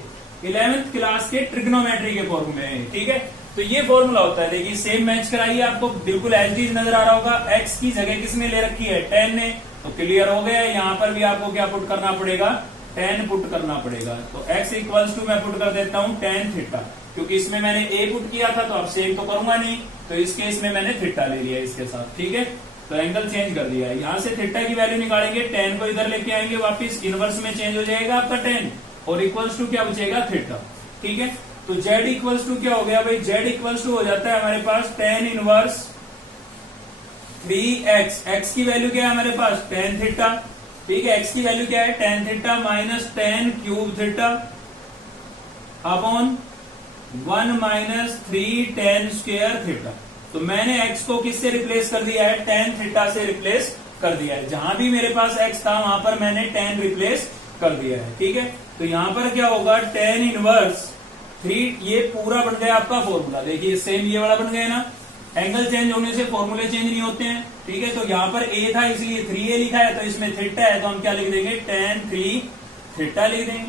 11th class के ट्रिग्नोमेट्री के फॉर्मूले हैं। ठीक है, तो ये फॉर्मूला होता है। देखिए सेम मैच कराइए, आपको बिल्कुल एज इट इज नजर आ रहा होगा। x की जगह किसने ले रखी है, tan ने। तो क्लियर हो गया। यहाँ पर भी आपको क्या पुट करना पड़ेगा, tan पुट करना पड़ेगा। तो x इक्वल्स टू मैं पुट कर देता हूँ tan थीटा, क्योंकि इसमें मैंने a पुट किया था, तो अब सेम तो करूंगा नहीं, तो इस केस में मैंने थीटा ले लिया इसके साथ। ठीक है, तो एंगल चेंज कर दिया है। यहाँ से थीटा की वैल्यू निकालेंगे, tan को इधर लेके आएंगे वापिस, इनवर्स में चेंज हो जाएगा आपका tan, और इक्वल्स टू क्या बचेगा, थीटा। ठीक है, तो z इक्वल्स टू क्या हो गया भाई, z इक्वल्स टू हो जाता है हमारे पास tan इनवर्स 3x। x की वैल्यू क्या है हमारे पास, tan थीटा। ठीक है, x की वैल्यू क्या है, tan theta minus tan cube theta upon 1 minus 3 tan square theta. तो मैंने x को किससे रिप्लेस कर दिया है, tan थीटा से रिप्लेस कर दिया है। जहां भी मेरे पास x था वहां पर मैंने tan रिप्लेस कर दिया है। ठीक है, तो यहां पर क्या होगा, tan इनवर्स 3, ये पूरा बन गया आपका फॉर्मूला। देखिए सेम ये वाला बन गया ना, एंगल चेंज होने से फॉर्मूले चेंज नहीं होते हैं। ठीक है, तो यहाँ पर a था इसलिए 3a लिखा है, तो इसमें थीटा है तो हम क्या लिख देंगे, tan 3 थीटा लिख देंगे।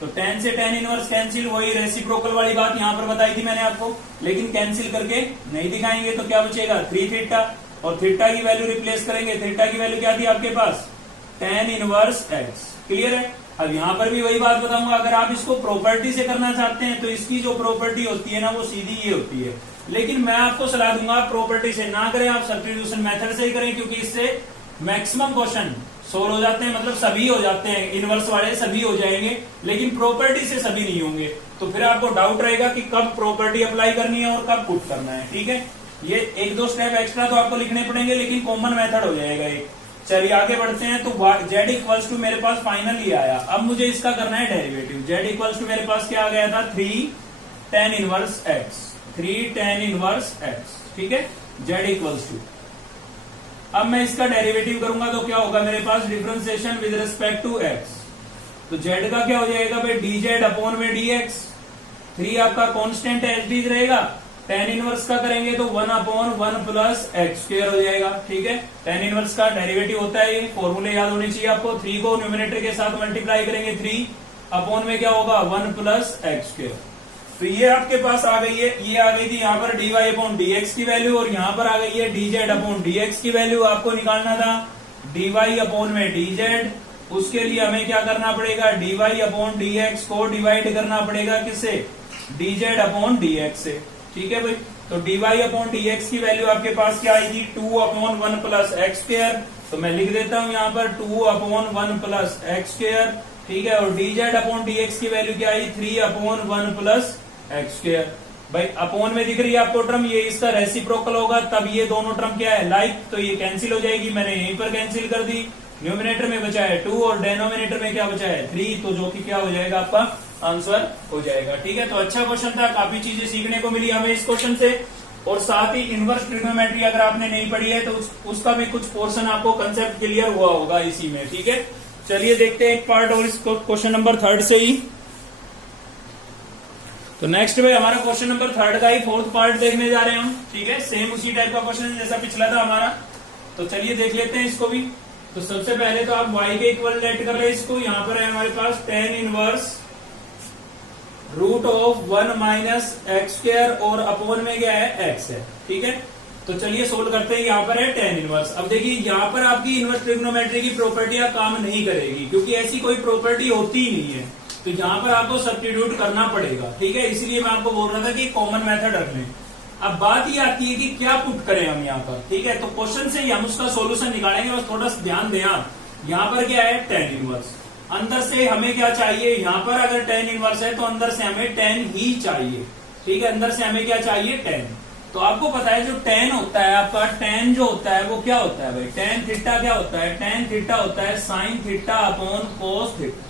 तो tan से tan इनवर्स कैंसिल, वही रेसिप्रोकल वाली बात यहाँ पर बताई थी मैंने आपको, लेकिन कैंसिल करके नहीं दिखाएंगे। तो क्या बचेगा, 3 थीटा, और थीटा की वैल्यू रिप्लेस करेंगे। थीटा की वैल्यू क्या थी आपके पास, tan इनवर्स x। क्लियर है। अब यहाँ पर भी वही बात बताऊंगा, अगर आप इसको प्रॉपर्टी से करना चाहते हैं तो इसकी जो प्रॉपर्टी होती है ना, वो सीधी ये होती है। लेकिन मैं आपको सलाह दूंगा प्रॉपर्टी से ना करें, आप सब्स्टिट्यूशन मेथड से ही करें, क्योंकि इससे मैक्सिमम क्वेश्चन सोल्व हो जाते हैं, मतलब सभी हो जाते हैं, इनवर्स वाले सभी हो जाएंगे, लेकिन प्रॉपर्टी से सभी नहीं होंगे। तो फिर आपको डाउट रहेगा कि कब प्रॉपर्टी अप्लाई करनी है और कब पुट करना है। ठीक है, ये 1-2 स्टेप एक्स्ट्रा तो आपको लिखने पड़ेंगे, लेकिन कॉमन मेथड हो जाएगा एक। चलिए आगे बढ़ते हैं। तो z इक्वल्स टू मेरे पास फाइनल ये आया। अब मुझे इसका करना है डेरिवेटिव। z इक्वल्स टू मेरे पास क्या आ गया था, 3 tan inverse x। 3 tan inverse x। ठीक है, z इक्वल्स टू, अब मैं इसका डेरिवेटिव करूंगा तो क्या होगा मेरे पास, differentiation with respect to x। तो z का क्या हो जाएगा भाई, dz अपॉन में dx। 3 आपका कांस्टेंट एज इट इज रहेगा, tan इनवर्स का करेंगे तो 1 अपॉन 1 प्लस एक्स स्क्वायर हो जाएगा। ठीक है, tan इनवर्स का डेरिवेटिव होता है ये, फॉर्मूले याद होने चाहिए आपको। 3 को न्यूमरेटर के साथ मल्टीप्लाई करेंगे, 3 अपॉन में क्या होगा, 1 प्लस एक्स स्क्वायर। तो ये आपके पास आ गई है, ये आ गई थी यहाँ पर dy अपॉन dx की वैल्यू, और यहाँ पर आ गई है dz अपॉन dx की वैल्यू। आपको निकालना था dy अपॉन में dz, उसके लिए हमें क्या करना पड़ेगा, dy अपॉन dx को डिवाइड करना पड़ेगा किससे, dz अपॉन dx से। ठीक है भाई, तो dy अपॉन dx की वैल्यू आपके पास क्या आएगी, 2 अपॉन 1 प्लस एक्स स्क्वायर। तो मैं लिख देता हूं यहाँ पर 2 अपॉन 1 प्लस एक्स स्क्वायर। ठीक है, और dz अपॉन dx की वैल्यू क्या आई, 3 अपॉन 1 प्लस एक्स स्क्वायर। भाई अपॉन में दिख रही है आपको टर्म, ये इसका रेसिप्रोकल होगा, तब ये दोनों टर्म क्या है, लाइक, तो ये कैंसिल हो जाएगी। मैंने यहीं पर कैंसिल कर दी। न्यूमिनेटर में बचा है 2 और डेनोमिनेटर में क्या बचा है 3, तो जो कि क्या हो जाएगा आपका आंसर हो जाएगा। ठीक है, तो अच्छा क्वेश्चन था, काफी चीजें सीखने को मिली हमें इस क्वेश्चन से। और साथ ही इनवर्स ट्रिग्नोमेट्री अगर आपने नहीं पढ़ी है तो उसका भी कुछ पोर्शन आपको कंसेप्ट क्लियर हुआ होगा इसी में। ठीक है, चलिए देखते हैं एक पार्ट और इस क्वेश्चन नंबर 3 से ही। तो नेक्स्ट भाई हमारा क्वेश्चन नंबर 3 का ही 4th पार्ट देखने जा रहे हैं हम। ठीक है, सेम उसी टाइप का क्वेश्चन जैसा पिछला था हमारा। तो चलिए देख लेते हैं इसको भी। तो सबसे पहले तो आप y के इक्वल लेट कर रहे हैं इसको। यहाँ पर है हमारे पास tan inverse root of 1 minus x square, और अपोन में क्या है x है। ठीक है, तो चलिए सोल्व करते हैं। यहाँ पर है tan इनवर्स। अब देखिए यहाँ पर आपकी इनवर्स ट्रिग्नोमेट्री की प्रॉपर्टियां काम नहीं करेगी, क्योंकि ऐसी कोई प्रॉपर्टी होती ही नहीं है। तो यहाँ पर आपको सब्स्टिट्यूट करना पड़ेगा, ठीक है। इसीलिए मैं आपको बोल रहा था कि कॉमन मेथड रख लें। अब बात ये आती है कि क्या पुट करें हम यहाँ पर, ठीक है। तो क्वेश्चन से ही हम उसका सोल्यूशन निकालेंगे, बस थोड़ा सा ध्यान दें आप। यहाँ पर क्या है tan इनवर्स, अंदर से हमें क्या चाहिए, यहाँ पर अगर tan इनवर्स है तो अंदर से हमें tan ही चाहिए, ठीक है। अंदर से हमें क्या चाहिए, tan। तो आपको पता है जो tan होता है आपका, tan जो होता है वो क्या होता है भाई, tan थीटा क्या होता है, tan थीटा होता है sin theta upon cos theta,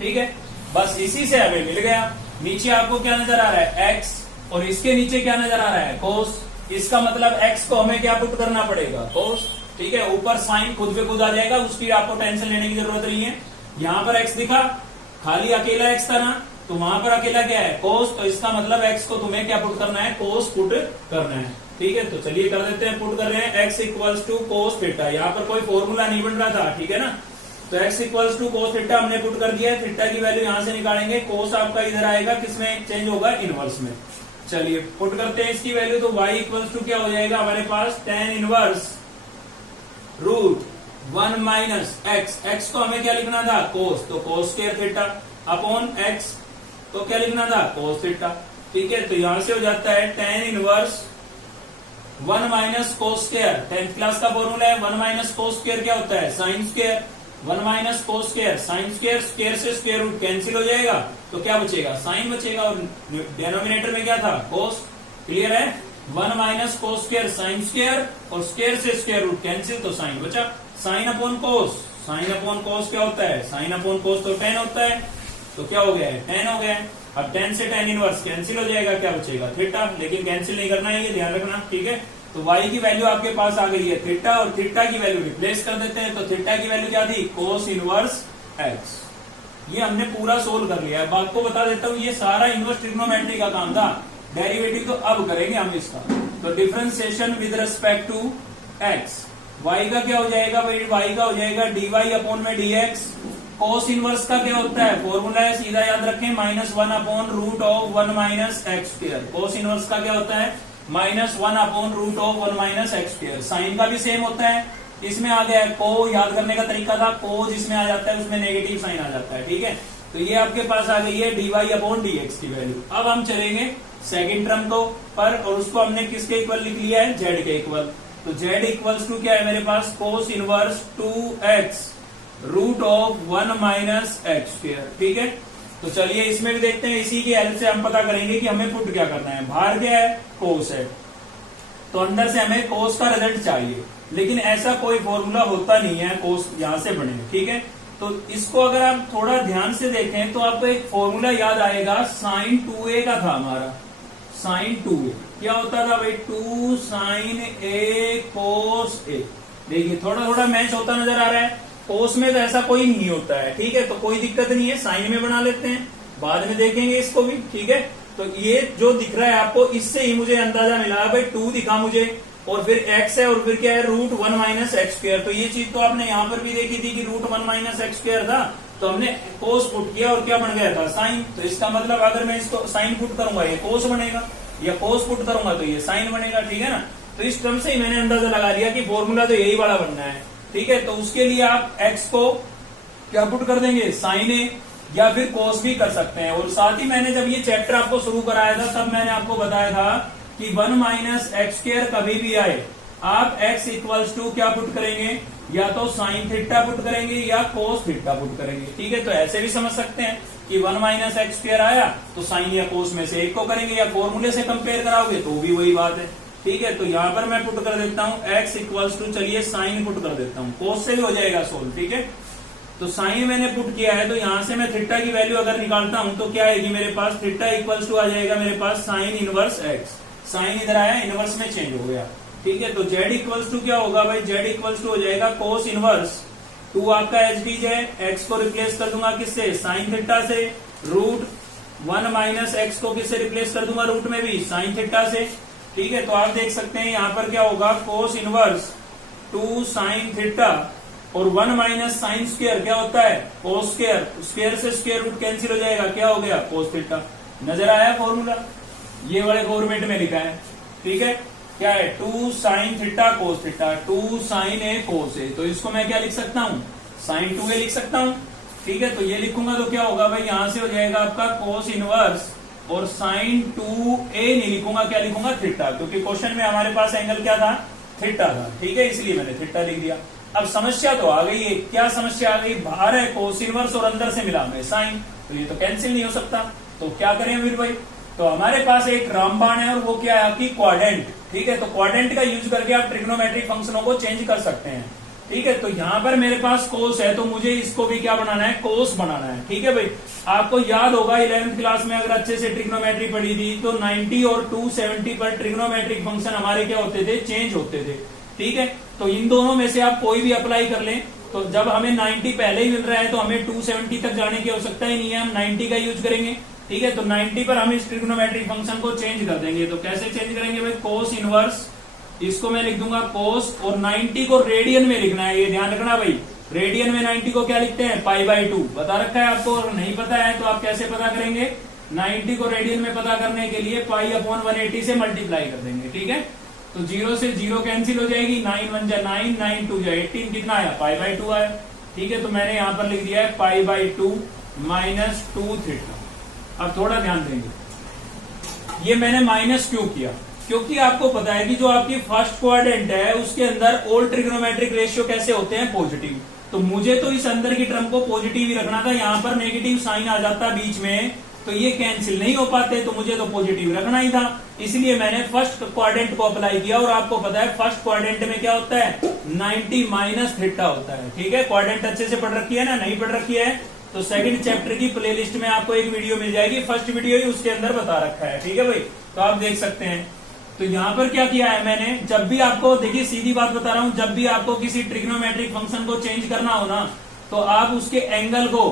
ठीक है। बस इसी से हमें मिल गया। नीचे आपको क्या नजर आ रहा है, x, और इसके नीचे क्या नजर आ रहा है, cos। इसका मतलब x को हमें क्या पुट करना पड़ेगा, cos, ठीक है। ऊपर sin खुद पे खुद आ जाएगा, उसकी आपको टेंशन लेने की जरूरत नहीं है। यहाँ पर x दिखा, खाली अकेला x था ना, तो वहां पर अकेला क्या है, cos। तो इसका मतलब x को तुम्हें क्या पुट करना है, cos पुट करना है, ठीक है। तो चलिए कर देते हैं, पुट कर रहे हैं x equals to cos theta. यहाँ पर कोई फॉर्मूला नहीं बन रहा था, ठीक है ना। तो x equals to cos theta हमने पुट कर दिया है। थीटा की वैल्यू यहाँ से निकालेंगे, cos आपका इधर आएगा, किसमें चेंज होगा, इनवर्स में। चलिए पुट करते हैं इसकी वैल्यू। तो y इक्वल्स टू क्या हो जाएगा हमारे पास, tan inverse root 1 minus x को हमें क्या लिखना था, cos, तो cos square theta upon x तो क्या लिखना था, cos थीटा, ठीक है। तो यहां से हो जाता है tan inverse 1 minus cos square, 10th class का फॉर्मूला है। 1 माइनस cos स्क्वायर क्या होता है, sin square. 1 minus cos square, sin square, square से स्क्वायर रूट कैंसिल हो जाएगा, तो क्या बचेगा, sin बचेगा, और डिनोमिनेटर में क्या था, cos। क्लियर है। 1 minus cos square sin square, और स्क्वायर से स्क्वायर रूट कैंसिल, तो sin बचा। sin upon cos, sin upon cos क्या होता है, sin अपॉन cos तो tan होता है, तो क्या हो गया है, tan हो गया है। अब tan से tan इनवर्स कैंसिल हो जाएगा, क्या बचेगा, थीटा। लेकिन कैंसिल नहीं करना है, ये ध्यान रखना, ठीक है। तो y की वैल्यू आपके पास आ गई है थीटा, और थीटा की वैल्यू रिप्लेस कर देते हैं। तो थीटा की वैल्यू क्या थी, cos इनवर्स x। ये हमने पूरा सोल्व कर लिया है। अब आपको बता देता हूँ, ये सारा इनवर्स ट्रिग्नोमेट्री का काम था। डेरिवेटिव तो अब करेंगे हम इसका। तो differentiation with respect to x, y का क्या हो जाएगा भाई, y का हो जाएगा dy अपॉन में dx। cos इनवर्स का क्या होता है, फॉर्मूला है, सीधा याद रखें, -1 upon root of 1 minus x square. cos inverse का क्या होता है, -1 upon root of 1 minus x स्क्वायर। साइन का भी सेम होता है, इसमें आ गया है को, याद करने का तरीका था, को जिसमें आ जाता है उसमें नेगेटिव साइन आ जाता है, ठीक है। तो ये आपके पास आ गई है dy अपॉन dx की वैल्यू। अब हम चलेंगे सेकेंड टर्म को पर, और उसको हमने किसके इक्वल लिख लिया है, z के इक्वल। तो z इक्वल्स टू क्या है मेरे पास, cos inverse 2x root of 1 minus x square, ठीक है। तो चलिए इसमें भी देखते हैं, इसी की हेल्प से हम पता करेंगे कि हमें पुट क्या करना है। बाहर क्या है, cos है, तो अंदर से हमें cos का रिजल्ट चाहिए, लेकिन ऐसा कोई फॉर्मूला होता नहीं है cos यहां से बने, ठीक है। तो इसको अगर आप थोड़ा ध्यान से देखें तो आपको एक फॉर्मूला याद आएगा, sin 2a का था हमारा, sin 2a क्या होता था भाई, 2 sin a cos a। देखिए थोड़ा थोड़ा मैच होता नजर आ रहा है। cos में तो ऐसा कोई नहीं होता है, ठीक है। तो कोई दिक्कत नहीं है, साइन में बना लेते हैं, बाद में देखेंगे इसको भी, ठीक है। तो ये जो दिख रहा है आपको, इससे ही मुझे अंदाजा मिला भाई, 2 दिखा मुझे, और फिर x है, और फिर क्या है, रूट 1 माइनस एक्स स्क्वायर। तो ये चीज तो आपने यहाँ पर भी देखी थी कि रूट 1 माइनस एक्स स्क्वायर था, तो हमने cos पुट किया और क्या बन गया था, साइन। तो इसका मतलब अगर मैं इसको साइन पुट करूंगा ये cos बनेगा, या cos पुट करूंगा तो ये साइन बनेगा, ठीक है ना। तो इस टर्म से ही मैंने अंदाजा लगा लिया कि फॉर्मूला तो यही वाला बनना है, ठीक है। तो उसके लिए आप x को क्या पुट कर देंगे, साइन ए, या फिर cos भी कर सकते हैं। और साथ ही मैंने जब ये चैप्टर आपको शुरू कराया था, तब मैंने आपको बताया था कि 1 माइनस एक्स स्क्वायर कभी भी आए, आप x इक्वल्स टू क्या पुट करेंगे, या तो साइन थीटा पुट करेंगे या cos थीटा पुट करेंगे, ठीक है। तो ऐसे भी समझ सकते हैं कि 1 माइनस एक्स स्क्वायर आया तो साइन या cos में से एक को करेंगे, या फॉर्मूले से कंपेयर कराओगे तो भी वही बात है, ठीक है। तो यहाँ पर मैं पुट कर देता हूँ x इक्वल्स टू, चलिए साइन पुट कर देता हूँ, cos से भी हो जाएगा सोल्व, ठीक है। तो साइन मैंने पुट किया है, तो यहां से मैं थीटा की वैल्यू अगर निकालता हूं तो क्या आएगी मेरे पास, थीटा इक्वल्स टू आ जाएगा मेरे पास साइन इनवर्स x। साइन इधर आया, इनवर्स में चेंज हो गया, ठीक है। तो z इक्वल्स टू क्या होगा भाई, z इक्वल्स टू हो जाएगा cos इनवर्स 2 आपका एच डी है, x को रिप्लेस कर दूंगा किससे, साइन थीटा से, रूट 1 माइनस एक्स को किससे रिप्लेस कर दूंगा, रूट में भी साइन थीटा से, ठीक है। तो आप देख सकते हैं यहाँ पर क्या होगा, cos इनवर्स 2 साइन थीटा, और 1 माइनस साइन स्क्वायर क्या होता है, cos स्क्वायर, स्क्वायर से स्क्वायर रूट कैंसिल हो जाएगा, क्या हो गया, cos थीटा। नजर आया फॉर्मूला, ये वाले फॉर्मेट में लिखा है, ठीक है। क्या है 2 sine theta cos theta, 2 sine A cos A, तो इसको मैं क्या लिख सकता हूँ साइन 2a लिख सकता हूँ। ठीक है, तो ये लिखूंगा तो क्या होगा भाई, यहां से हो जाएगा आपका कोस इनवर्स और साइन 2a नहीं लिखूंगा, क्या लिखूंगा थीटा, क्योंकि क्वेश्चन में हमारे पास एंगल क्या था थीटा था। ठीक है, इसलिए मैंने थीटा लिख दिया। अब समस्या तो आ गई है, क्या समस्या आ गई, बाहर है कोस इनवर्स और अंदर से मिला हमें साइन, तो ये तो कैंसिल नहीं हो सकता, तो क्या करें वीर भाई, तो हमारे पास एक रामबाण है और वो क्या है आपकी क्वाड्रेंट। ठीक है, तो क्वाड्रेंट का यूज करके आप ट्रिग्नोमेट्रिक फंक्शनों को चेंज कर सकते हैं। ठीक है, तो यहां पर मेरे पास कोस है तो मुझे इसको भी क्या बनाना है, कोस बनाना है। ठीक है भाई, आपको याद होगा 11th क्लास में अगर अच्छे से ट्रिग्नोमेट्री पढ़ी थी तो 90 और 270 पर ट्रिग्नोमेट्रिक फंक्शन हमारे क्या होते थे, चेंज होते थे। ठीक है, तो इन दोनों में से आप कोई भी अप्लाई कर लें, तो जब हमें 90 पहले ही मिल रहा है तो हमें 270 तक जाने की आवश्यकता ही नहीं है, हम 90 का यूज करेंगे। ठीक है, तो 90 पर हम इस ट्रिग्नोमेट्रिक फंक्शन को चेंज कर देंगे। तो कैसे चेंज करेंगे भाई, कोस इनवर्स, इसको मैं लिख दूंगा कोस, और 90 को रेडियन में लिखना है, ये ध्यान रखना भाई, रेडियन में 90 को क्या लिखते हैं π/2, बता रखा है आपको। अगर नहीं पता है तो आप कैसे पता करेंगे, 90 को रेडियन में पता करने के लिए π/180 से मल्टीप्लाई कर देंगे। ठीक है, तो 0 से 0 कैंसिल हो जाएगी, 9 1 जा 9, 9 2 जा 18, कितना आया π/2 आया। ठीक है, तो मैंने यहां पर लिख दिया है π/2 माइनस 2 थीटा। अब थोड़ा ध्यान देंगे, ये मैंने माइनस क्यों किया, क्योंकि आपको पता है कि जो आपकी फर्स्ट क्वाड्रेंट है उसके अंदर ऑल ट्रिग्नोमेट्रिक रेशियो कैसे होते हैं, पॉजिटिव। तो मुझे तो इस अंदर की टर्म को पॉजिटिव ही रखना था, यहां पर नेगेटिव साइन आ जाता बीच में तो ये कैंसिल नहीं हो पाते, तो मुझे तो पॉजिटिव रखना ही था, इसलिए मैंने फर्स्ट क्वाड्रेंट को अप्लाई किया। और आपको पता है फर्स्ट क्वाड्रेंट में क्या होता है, 90 माइनस थीटा होता है। ठीक है, क्वाड्रेंट अच्छे से पढ़ रखी है ना, नहीं पढ़ रखी है तो सेकंड चैप्टर की प्लेलिस्ट में आपको एक वीडियो मिल जाएगी, फर्स्ट वीडियो ही उसके अंदर बता रखा है। ठीक है भाई, तो आप देख सकते हैं। तो यहां पर क्या किया है मैंने, जब भी आपको, देखिए सीधी बात बता रहा हूं, जब भी आपको किसी ट्रिग्नोमेट्रिक फंक्शन को चेंज करना हो ना, तो आप उसके एंगल को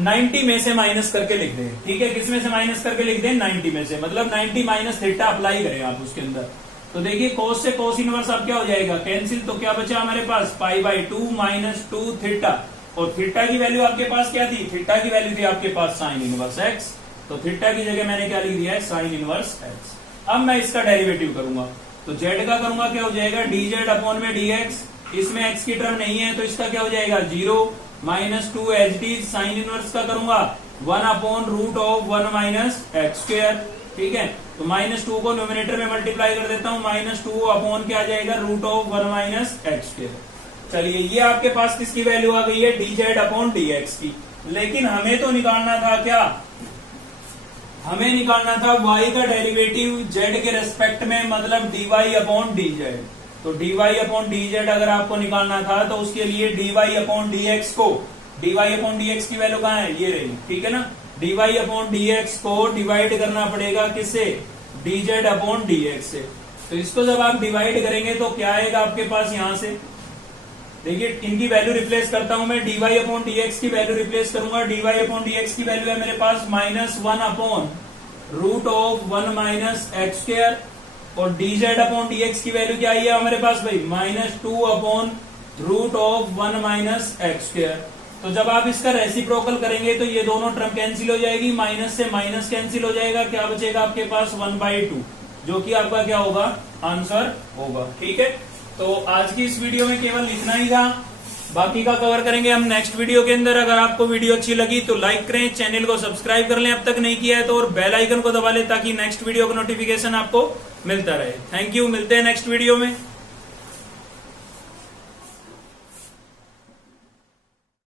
90 में से माइनस करके लिख दें। ठीक है, किस में से माइनस करके लिख दें, 90 में से, मतलब 90 माइनस थीटा अप्लाई करें आप उसके अंदर। तो देखिए कोस से कोस इनवर्स अब क्या हो जाएगा, कैंसिल, तो क्या बचा हमारे पास π/2 माइनस 2 थीटा, और थीटा की वैल्यू आपके पास क्या थी, थीटा की वैल्यू थी आपके पास साइन इनवर्स एक्स, तो थीटा की जगह मैंने क्या लिख दिया है, साइन इनवर्स एक्स। अब मैं इसका डेरिवेटिव करूंगा, तो z का करूंगा, क्या हो जाएगा dz अपॉन में dx, इसमें x की टर्म नहीं है तो इसका क्या हो जाएगा 0 minus 2 H D, sine inverse का करूंगा 1 upon root of 1 minus x square. ठीक है, तो -2 को न्यूमिनेटर में मल्टीप्लाई कर देता हूं, -2 अपॉन क्या आ जाएगा, root of 1 minus x square. चलिए, ये आपके पास किसकी वैल्यू आ गई है, dz अपॉन dx की। लेकिन हमें तो निकालना था क्या, हमें निकालना था y का डेरिवेटिव z के रेस्पेक्ट में, मतलब dy अपॉन dz। तो dy अपॉन dz अगर आपको निकालना था तो उसके लिए dy अपॉन dx को, dy अपॉन dx की वैल्यू कहाँ है, ये रही। ठीक है ना, dy अपॉन dx को डिवाइड करना पड़ेगा किससे, dz अपॉन dx से। तो इसको जब आप डिवाइड करेंगे तो क्या आएगा आपके पास, यहां से देखिए इनकी वैल्यू रिप्लेस करता हूं मैं, dy अपॉन dx की वैल्यू रिप्लेस करूंगा, dy अपॉन dx की वैल्यू है मेरे पास -1 upon root of 1 minus x square, और dz अपॉन dx की वैल्यू क्या आई है हमारे पास भाई, -2 upon root of 1 minus x square. तो जब आप इसका रेसिप्रोकल करेंगे तो ये दोनों टर्म कैंसिल हो जाएगी, माइनस से माइनस कैंसिल हो जाएगा, क्या बचेगा आपके पास 1/2, जो कि आपका क्या होगा, आंसर होगा। ठीक है, तो आज की इस वीडियो में केवल इतना ही था, बाकी का कवर करेंगे हम नेक्स्ट वीडियो के अंदर। अगर आपको वीडियो अच्छी लगी तो लाइक करें, चैनल को सब्सक्राइब कर लें अब तक नहीं किया है तो, और बेल आइकन को दबा लें ताकि नेक्स्ट वीडियो का नोटिफिकेशन आपको मिलता रहे। थैंक यू, मिलते हैं नेक्स्ट वीडियो में।